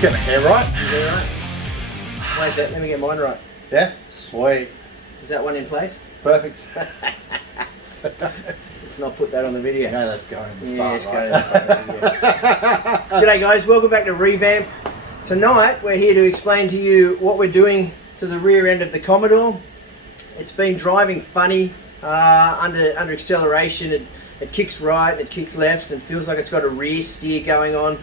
Get my hair right. You do right? Wait a sec, let me get mine right. Yeah, sweet. Is that one in place? Perfect. Let's not put that on the video. No, that's going to Yeah, start, let's right? go to the video. G'day guys, welcome back to Revamp. Tonight we're here to explain to you what we're doing to the rear end of the Commodore. It's been driving funny under acceleration. It kicks right, it kicks left, and feels like it's got a rear steer going on.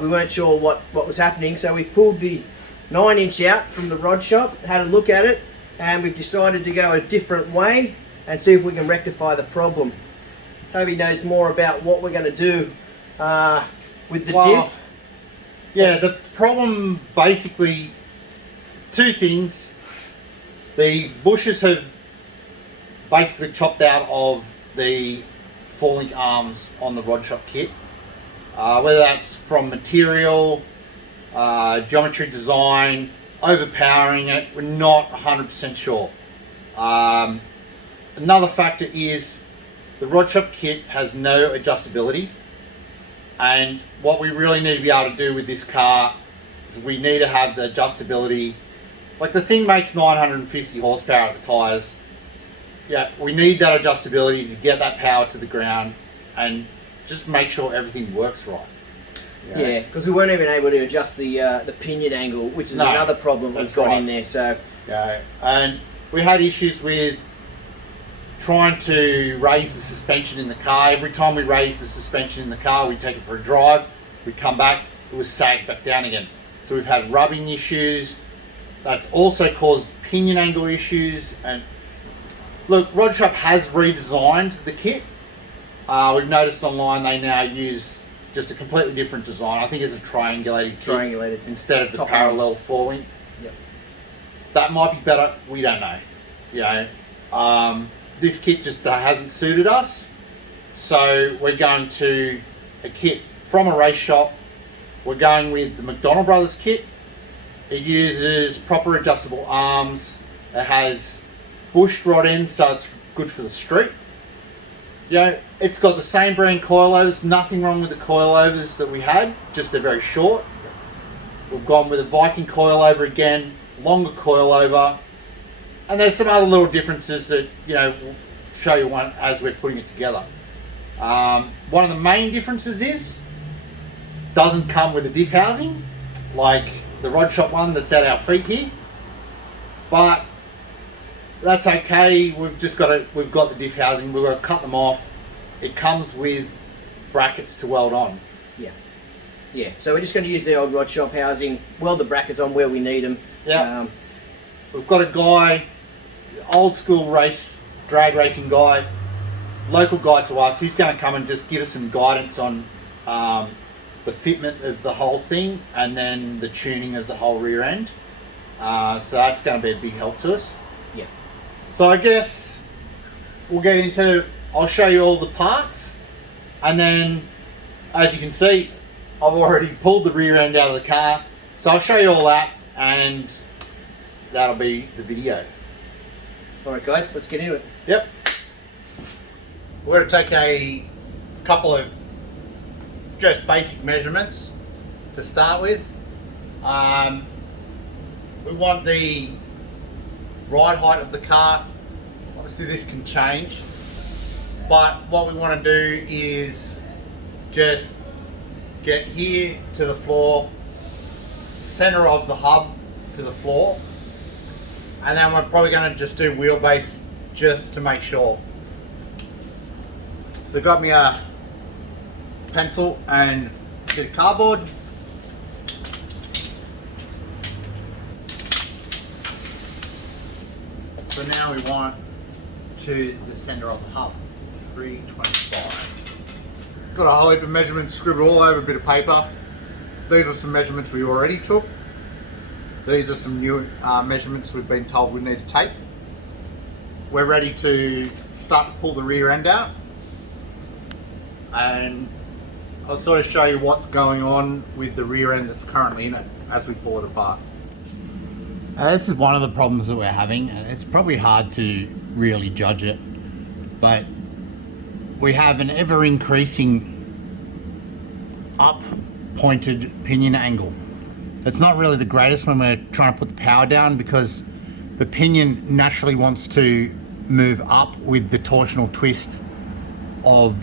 We weren't sure what was happening, so we pulled the 9-inch out from the rod shop, had a look at it, and we've decided to go a different way and see if we can rectify the problem. Toby knows more about what we're going to do with the diff. Yeah, the problem basically, two things. The bushes have basically chopped out of the 4-link arms on the rod shop kit. Whether that's from material, geometry design, overpowering it, we're not 100% sure. Another factor is the rod shop kit has no adjustability, and what we really need to be able to do with this car is we need to have the adjustability. Like, the thing makes 950 horsepower at the tyres. Yeah, we need that adjustability to get that power to the ground and just make sure everything works right. Yeah, because we weren't even able to adjust the pinion angle, which is another problem we've got in there. So yeah, and we had issues with trying to raise the suspension in the car. Every time we raised the suspension in the car, we'd take it for a drive, we'd come back, it was sagged back down again. So we've had rubbing issues. That's also caused pinion angle issues. And look, Rod Shop has redesigned the kit. We've noticed online they now use just a completely different design. I think it's a triangulated kit instead of the parallel 4-link. Yep. That might be better. We don't know. You know, this kit just hasn't suited us. So we're going to a kit from a race shop. We're going with the McDonald Brothers kit. It uses proper adjustable arms. It has bushed rod ends, so it's good for the street. You know, it's got the same brand coilovers, nothing wrong with the coilovers that we had, just they're very short. We've gone with a Viking coilover again, longer coilover, and there's some other little differences that, you know, we'll show you one as we're putting it together. One of the main differences is, doesn't come with a diff housing, like the Rod Shop one that's at our feet here, but that's okay. We've got the diff housing. We've got to cut them off. It comes with brackets to weld on. Yeah. So we're just going to use the old Rod Shop housing, weld the brackets on where we need them. Yeah. We've got a guy, old school drag racing guy, local guy to us. He's going to come and just give us some guidance on the fitment of the whole thing and then the tuning of the whole rear end. So that's going to be a big help to us. Yeah. So I guess we'll get into, I'll show you all the parts, and then as you can see, I've already pulled the rear end out of the car. So I'll show you all that, and that'll be the video. Alright guys, let's get into it. Yep. We're going to take a couple of just basic measurements to start with. We want the ride height of the car. Obviously this can change, but what we want to do is just get here to the floor, center of the hub to the floor, and then we're probably going to just do wheelbase just to make sure. So got me a pencil and a bit of cardboard. So now we want to the center of the hub, 325. Got a whole heap of measurements scribbled all over a bit of paper. These are some measurements we already took. These are some new measurements we've been told we need to take. We're ready to start to pull the rear end out. And I'll sort of show you what's going on with the rear end that's currently in it as we pull it apart. This is one of the problems that we're having. It's probably hard to really judge it, but we have an ever increasing up pointed pinion angle. It's not really the greatest when we're trying to put the power down, because the pinion naturally wants to move up with the torsional twist of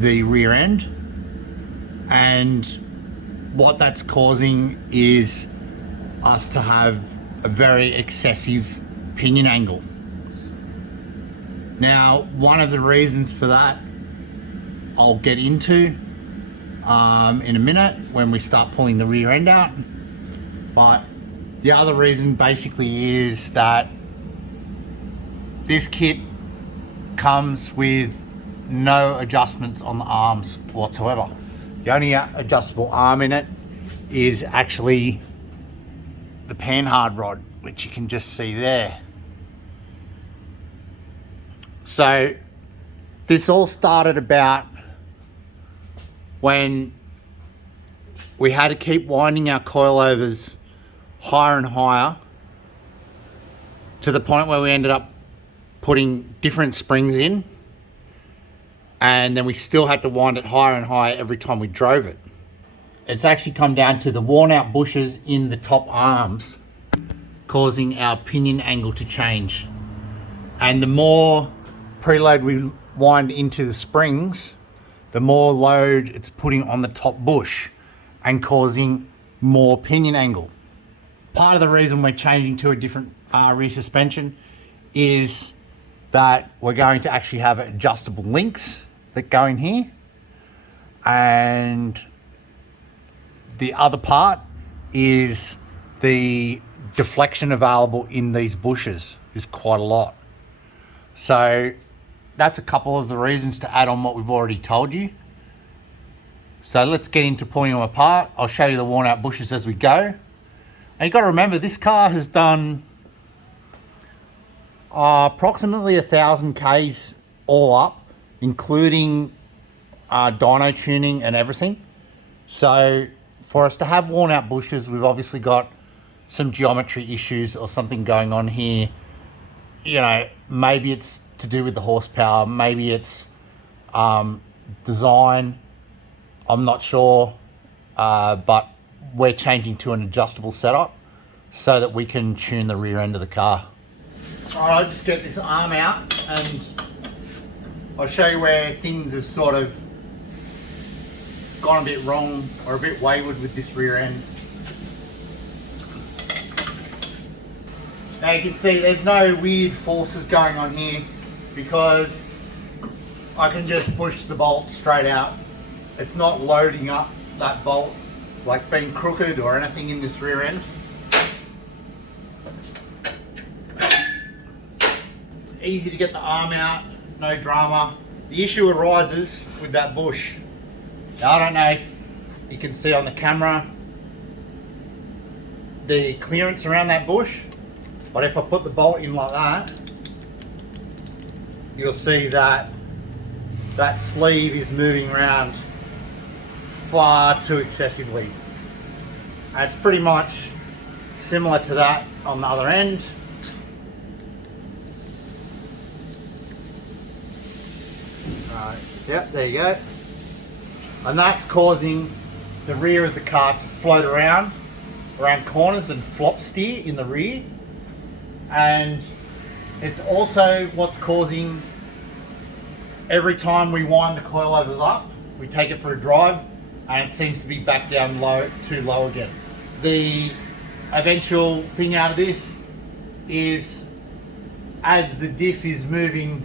the rear end, and what that's causing is us to have a very excessive pinion angle. Now, one of the reasons for that I'll get into in a minute when we start pulling the rear end out, but the other reason basically is that this kit comes with no adjustments on the arms whatsoever. The only adjustable arm in it is actually the panhard rod, which you can just see there. So this all started about when we had to keep winding our coilovers higher and higher, to the point where we ended up putting different springs in, and then we still had to wind it higher and higher every time we drove it. It's actually come down to the worn out bushes in the top arms causing our pinion angle to change. And the more preload we wind into the springs, the more load it's putting on the top bush and causing more pinion angle. Part of the reason we're changing to a different rear suspension is that we're going to actually have adjustable links that go in here, and the other part is the deflection available in these bushes is quite a lot. So that's a couple of the reasons to add on what we've already told you. So let's get into pulling them apart. I'll show you the worn out bushes as we go. And you've got to remember, this car has done approximately 1,000 Ks all up, including dyno tuning and everything. So for us to have worn out bushes, we've obviously got some geometry issues or something going on here. You know, maybe it's to do with the horsepower, maybe it's design, I'm not sure, but we're changing to an adjustable setup so that we can tune the rear end of the car. All right, I'll just get this arm out and I'll show you where things have sort of gone a bit wrong or a bit wayward with this rear end. Now you can see there's no weird forces going on here, because I can just push the bolt straight out. It's not loading up that bolt, like being crooked or anything in this rear end. It's easy to get the arm out, no drama. The issue arises with that bush. Now I don't know if you can see on the camera the clearance around that bush, but if I put the bolt in like that, you'll see that that sleeve is moving around far too excessively. And it's pretty much similar to that on the other end. Right, yep, there you go. And that's causing the rear of the car to float around corners and flop steer in the rear. And it's also what's causing, every time we wind the coilovers up, we take it for a drive and it seems to be back down low, too low again. The eventual thing out of this is, as the diff is moving,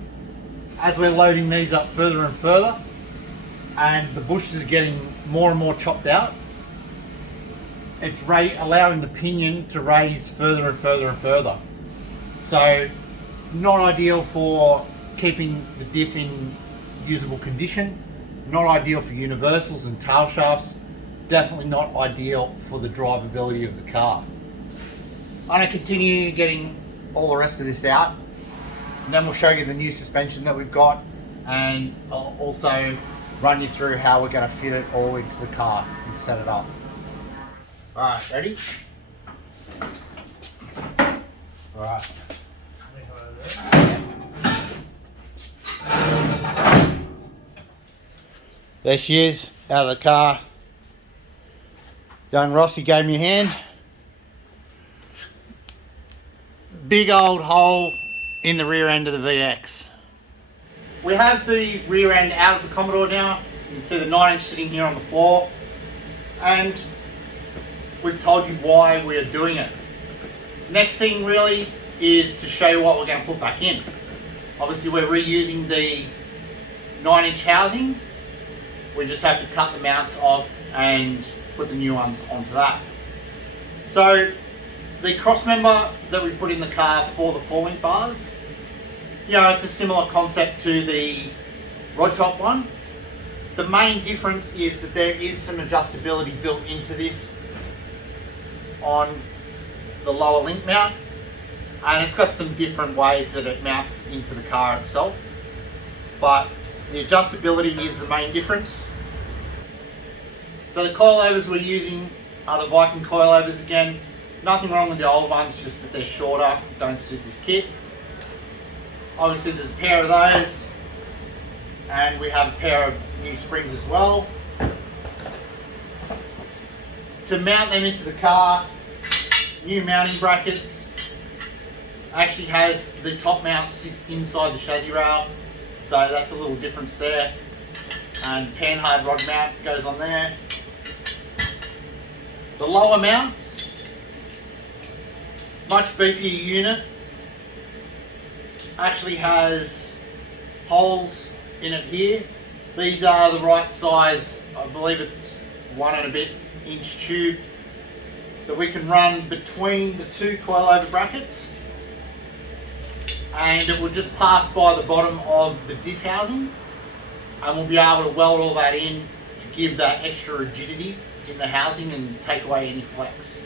as we're loading these up further and further, and the bushes are getting more and more chopped out, it's allowing the pinion to raise further and further and further. So not ideal for keeping the diff in usable condition, not ideal for universals and tail shafts, definitely not ideal for the drivability of the car. I'm going to continue getting all the rest of this out, and then we'll show you the new suspension that we've got, and I'll also run you through how we're going to fit it all into the car and set it up. Alright, ready? Alright. There she is, out of the car. Young Rossi gave me a hand. big old hole in the rear end of the VX. We have the rear end out of the Commodore now. You can see the 9-inch sitting here on the floor, and we've told you why we're doing it. Next thing really is to show you what we're going to put back in. Obviously we're reusing the 9-inch housing. We just have to cut the mounts off and put the new ones onto that. So the cross member that we put in the car for the 4-link bars, you know, it's a similar concept to the rod shop one. The main difference is that there is some adjustability built into this on the lower link mount, and it's got some different ways that it mounts into the car itself, but the adjustability is the main difference. So the coilovers we're using are the Viking coilovers again. Nothing wrong with the old ones, just that they're shorter, don't suit this kit. Obviously there's a pair of those, and we have a pair of new springs as well. To mount them into the car, new mounting brackets. Actually has the top mount sits inside the chassis rail, so that's a little difference there. And panhard rod mount goes on there. The lower mounts, much beefier unit, actually has holes in it here. These are the right size, I believe it's 1 and a bit inch tube that we can run between the two coilover brackets, and it will just pass by the bottom of the diff housing, and we'll be able to weld all that in to give that extra rigidity in the housing and take away any flex.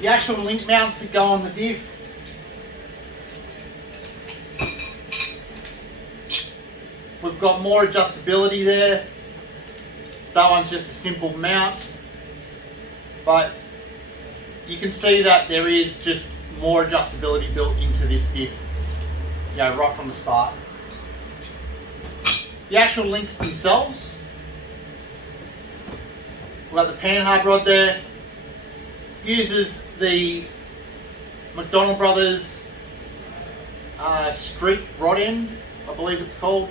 The actual link mounts that go on the diff, we've got more adjustability there. That one's just a simple mount, but you can see that there is just more adjustability built into this diff, you know, right from the start. The actual links themselves, we've got the panhard rod there, uses the McDonald Brothers street rod end, I believe it's called.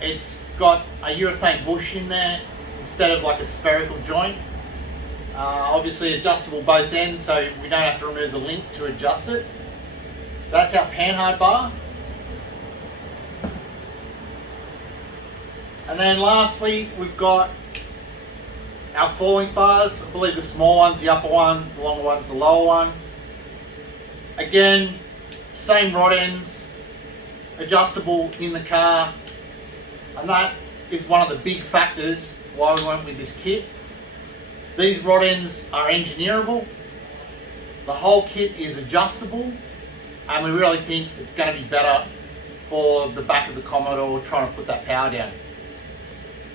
It's got a urethane bush in there instead of like a spherical joint. Obviously adjustable both ends, so we don't have to remove the link to adjust it. So that's our panhard bar. And then lastly, we've got our 4-link bars. I believe the small one's the upper one, the longer one's the lower one. Again, same rod ends, adjustable in the car, and that is one of the big factors why we went with this kit. These rod ends are engineerable, the whole kit is adjustable, and we really think it's going to be better for the back of the Commodore trying to put that power down.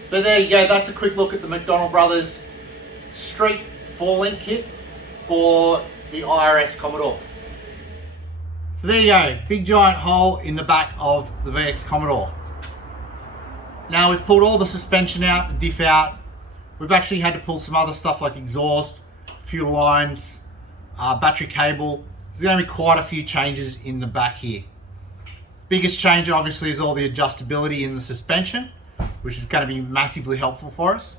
So there you go, that's a quick look at the McDonald Brothers Street 4-link kit for the IRS Commodore. So there you go, big giant hole in the back of the VX Commodore. Now we've pulled all the suspension out, the diff out. We've actually had to pull some other stuff like exhaust, fuel lines, battery cable. There's going to be quite a few changes in the back here. Biggest change obviously is all the adjustability in the suspension, which is going to be massively helpful for us.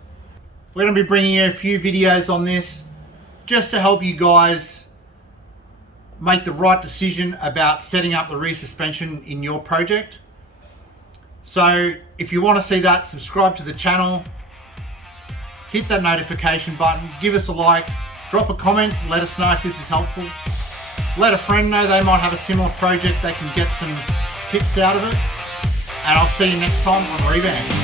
We're going to be bringing you a few videos on this just to help you guys make the right decision about setting up the rear suspension in your project. So if you want to see that, subscribe to the channel, hit that notification button, give us a like, drop a comment, let us know if this is helpful. Let a friend know they might have a similar project, they can get some tips out of it. And I'll see you next time on Revamp.